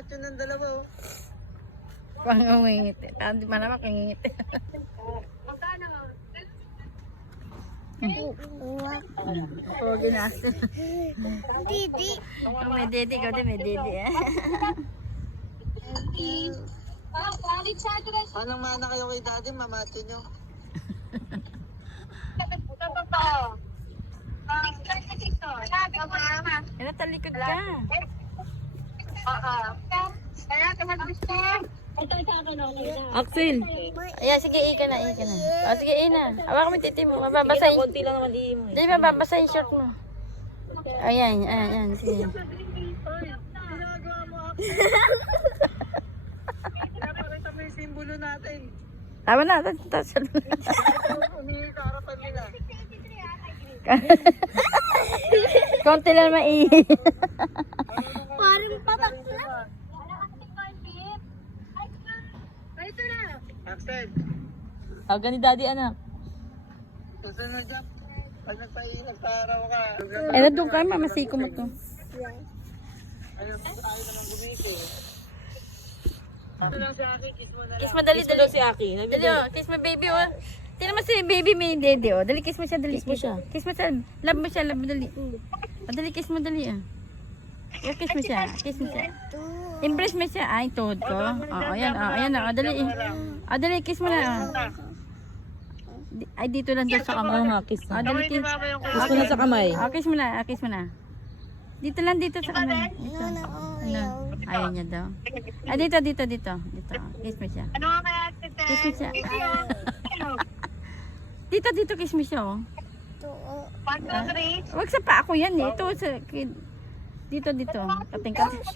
macho ng dalawa oh. Pang umingit. Parang di man naman kangingit. Magkano? Oo, ginasta. Didi. Oh, may dede. Ikaw din may dede eh. Anong mana kayo kay daddy, mamacho nyo? Kaya talikod ka. Axel. Ayan, sige, ika na. O, sige, ina. Awa kami titi mo. Mababasa yung... Konti lang naman di mo Di, mababasa yung short mo. Ayan, sige. Ginagawa mo ako. Pinapakita mo yung simbolo natin. Tama na. Tapos Humingi sa harapan nila. konti lang maihi. Parang patak na. Ito na. Axel, Aga ni daddy, anak. susunod dyan. Pag nagpa-araw ka. Ay, na doon ka, mamasiko mo to. Ayaw naman gumiti. Ito lang si Aki, kiss mo na lang. Kiss mo, dali. Si Aki. Dali, oh. Kiss mo, baby, oh. Tingnan mo si baby may dede, oh. Dali, kiss mo siya, dali. Kiss mo siya. Love mo siya, dali. Oh, dali, kiss mo, dali, ah. Yeah, kiss mo siya. Impress mo siya. Ay, tuhod ko. Oh, ayan, oh. Dali. Oh, dali, kiss mo na, oh. Ay, dito lang doon sa kamay. Kiss mo. Oh, dali, kiss. Kiss mo na sa kamay. Oh, kiss mo na. Dito lang, dito sa kamay. Dito. Ano? Ayaw niya daw. Ah, dito. Kiss mo siya. Ano nga kaya tete? Kiss mo siya. Dito, kiss mo siya, oh. Pag-three. Wag sa pa ako yan, eh. Ito, sa... Dito. Kating-kating.